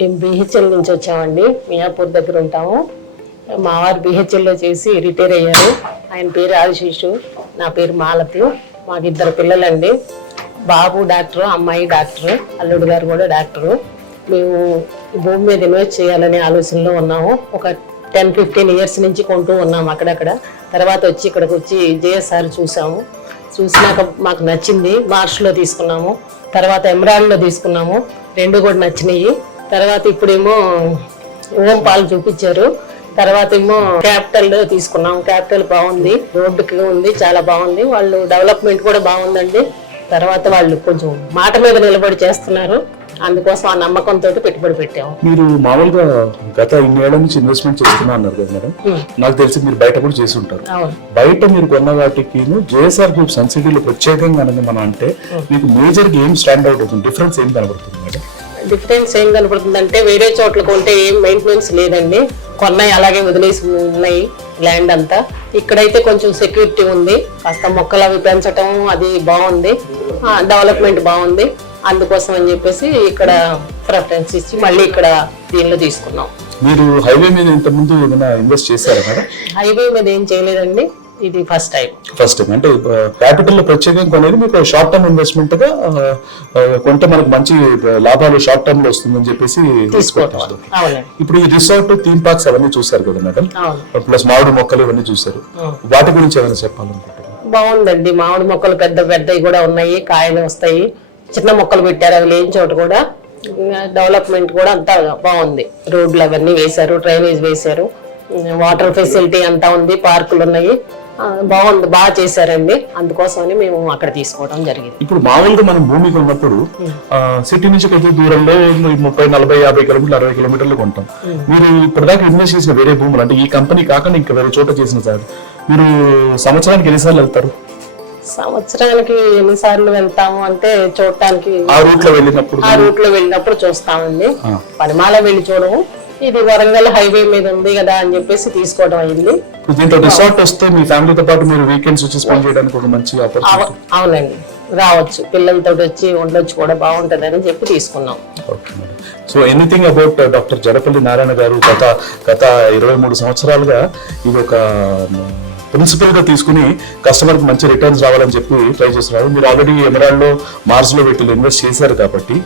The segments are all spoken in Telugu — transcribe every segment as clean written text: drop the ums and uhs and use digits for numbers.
మేము బిహెచ్ఎల్ నుంచి వచ్చామండి. మియాపూర్ దగ్గర ఉంటాము. మా వారు బిహెచ్ఎల్లో చేసి రిటైర్ అయ్యారు. ఆయన పేరు ఆదిశేషు, నా పేరు మాలతి. మాకు 2 పిల్లలండి. బాబు డాక్టరు, అమ్మాయి డాక్టరు, అల్లుడు గారు కూడా డాక్టరు. మేము ఈ భూమి మీద ఇన్వెస్ట్ చేయాలనే ఆలోచనలో ఉన్నాము. ఒక 10-15 ఇయర్స్ నుంచి కొంటూ ఉన్నాము అక్కడక్కడ. తర్వాత ఇక్కడికి వచ్చి జేఎస్ఆర్ చూసాము. చూసినాక మాకు నచ్చింది. మార్చ్లో తీసుకున్నాము, తర్వాత ఎమరాల్డ్లో తీసుకున్నాము. 2 కూడా నచ్చినాయి. తర్వాత ఇప్పుడేమో ఓం పాలు చూపించారు. తర్వాత ఏమో క్యాపిటల్లో తీసుకున్నాం. క్యాపిటల్ బాగుంది, రోడ్డుకి ఉంది, చాలా బాగుంది. వాళ్ళు డెవలప్మెంట్ కూడా బాగుందండి. తర్వాత వాళ్ళు కొంచెం మాట మీద నిలబడి చేస్తున్నారు. అందుకోసం ఆ నమ్మకంతో పెట్టుబడి పెట్టాము. మీరు మామూలుగా గత 2 ఏళ్ల నుంచి ఇన్వెస్ట్మెంట్ చేస్తున్నా అన్నారు కదా మేడం. నాకు తెలిసి మీరు బయట కూడా చేసి ఉంటారు. బయట మీరు కొన్న వాటికి జేఎస్ఆర్ గ్రూప్ సన్ సిటీలో ప్రత్యేకంగా మనం అంటే మీకు మేజర్ ఏం స్టాండ్ అవుట్ అవుతుంది, డిఫరెన్స్ ఏం కనబడుతుంది మేడం? డిఫరెన్స్ ఏం కనపడుతుందంటే వేరే చోట్ల కొంటే ఏం మెయింటెనెన్స్ లేదండి. కొన్నాయి అలాగే వదిలేసి ఉన్నాయి ల్యాండ్ అంతా. ఇక్కడైతే కొంచెం సెక్యూరిటీ ఉంది, కాస్త మొక్కలు అవి పెంచటం అది బాగుంది, డెవలప్మెంట్ బాగుంది. అందుకోసం అని చెప్పేసి ఇక్కడ ప్రిఫరెన్స్ ఇచ్చి మళ్ళీ ఇక్కడ దీనిలో తీసుకున్నాం. మీరు హైవే మీద ఇంత ముందు ఏమైనా ఇన్వెస్ట్ చేశారా మేడం? హైవే మీద ఏం చేయలేదండి, ఇది ఫస్ట్ టైం అంటే క్యాపిటల్ లో ప్రత్యేకంగా కొనేది మీకు షార్ట్ టర్మ్ ఇన్వెస్ట్మెంట్ గా కొంటే మనకు మంచి లాభాలు షార్ట్ టర్మ్ లో వస్తుందని చెప్పేసి తీసుకుంటారు. ఇప్పుడు ఈ రిసార్ట్, థీమ్ పార్క్స్ అవన్నీ చూసారు కదా మేడం, ప్లస్ మామిడి మొక్కలు ఇవన్నీ చూసారు. వాటి గురించి ఏమైనా చెప్పాలనుకుంటున్నారు? బాగుందండి. మామిడి మొక్కలు పెద్దవి కూడా ఉన్నాయి, కాయలు వస్తాయి. చిన్న మొక్కలు పెట్టారు, అవి లేని చోట కూడా. డెవలప్మెంట్ కూడా అంతా బాగుంది. రోడ్లు అవన్నీ వేశారు, డ్రైనేజ్ వేశారు, వాటర్ ఫెసిలిటీ అంతా ఉంది, పార్కులు ఉన్నాయి. బాగుంది, బాగా చేశారండి. అందుకోసమని మేము అక్కడ తీసుకోవడం జరిగింది. ఇప్పుడు మామూలుగా మనం భూమి కొన్నప్పుడు సిటీ నుంచి కొద్ది దూరంలో 30, 40, 50 కిలోమీటర్లు, 60 కిలోమీటర్లు కొంటాం. మీరు ఇప్పటిదాకా ఇన్వెస్ట్ చేసిన వేరే భూములు అంటే ఈ కంపెనీ కాకుండా ఇంకా వేరే చోట చేసిన సార్ మీరు సంవత్సరానికి ఎన్నిసార్లు వెళ్తారు? సంవత్సరానికి ఎన్నిసార్లు వెళ్తాము అంటే చూడటానికి ఆ రూట్ లో వెళ్ళినప్పుడు చూస్తామండి. పనిమాల వెళ్ళి చూడము. ఇది వరంగల్ హైవే మీద ఉంది కదా అని చెప్పేసి తీసుకోవడం అయింది. దీంట్లో రిసార్ట్ వస్తే మీ ఫ్యామిలీతో పాటు మీరు వీకెండ్స్ వచ్చి స్పెండ్ చేయడానికి ఒక మంచి ఆపర్చునిటీ. అవునండి, రావచ్చు, పిల్లలతో వచ్చి ఉండొచ్చు కూడా, బాగుంటది అని చెప్పి తీసుకున్నాం. So anything about doctor Jadapalli Narayana గారు గత 23 సంవత్సరాలుగా ఇది ఒక ప్రిన్సిపల్ గా తీసుకుని కస్టమర్ కి మంచి రిటర్న్స్ రావాలని చెప్పి ట్రై చేస్తున్నారు. మీరు ఆల్రెడీ ఎమరాల్డ్ లో, మార్స్ లో వీటిలో ఇన్వెస్ట్ చేశారు కాబట్టి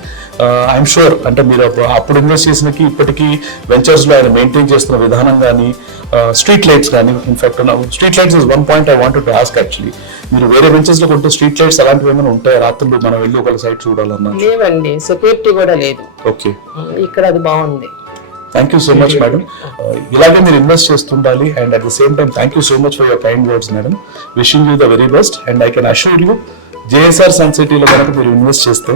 ఐఎమ్ షూర్ అంటే మీరు అప్పుడు ఇన్వెస్ట్ చేసినకి ఇప్పటికీ వెంచర్స్ లో ఆయన మెయింటైన్ చేస్తున్న విధానం కానీ, స్ట్రీట్ లైట్స్ కానీ, in fact street lights is one point I wanted to ask actually. మీరు వేరే వెంచర్స్ లో కొంటే స్ట్రీట్ లైట్స్ అలాంటివి ఏమైనా ఉంటాయి? రాత్రులు మనం వెళ్ళి ఒక సైట్ చూడాలన్నా? లేవండి, సెక్యూరిటీ కూడా లేదు. ఓకే, ఇక్కడ అది బాగుంది. Thank you so much madam. ఇలాగే మీరు ఇన్వెస్ట్ చేస్తుండాలి. And at the same time thank you so much for your kind words madam. Wishing you the very best. And I can assure you, JSR sun సిటీలో కనుక మీరు ఇన్వెస్ట్ చేస్తే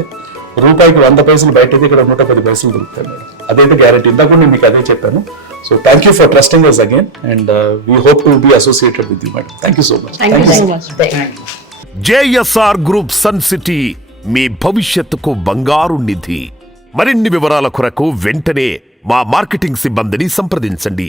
రూపాయికి 100 పైసలు బయట అయితే ఇక్కడ 110 పైసలు దొరుకుతాయి మేడం. అదైతే గ్యారెంటీ. ఇందాక నేను మీకు అదే చెప్పాను. So thank you for trusting us again and we hope to be associated with you madam. Thank you so much. JSR group sun city, మీ భవిష్యత్తుకు బంగారు నిధి. మరిన్ని వివరాల కొరకు వెంటనే మా మార్కెటింగ్ సిబ్బందిని సంప్రదించండి.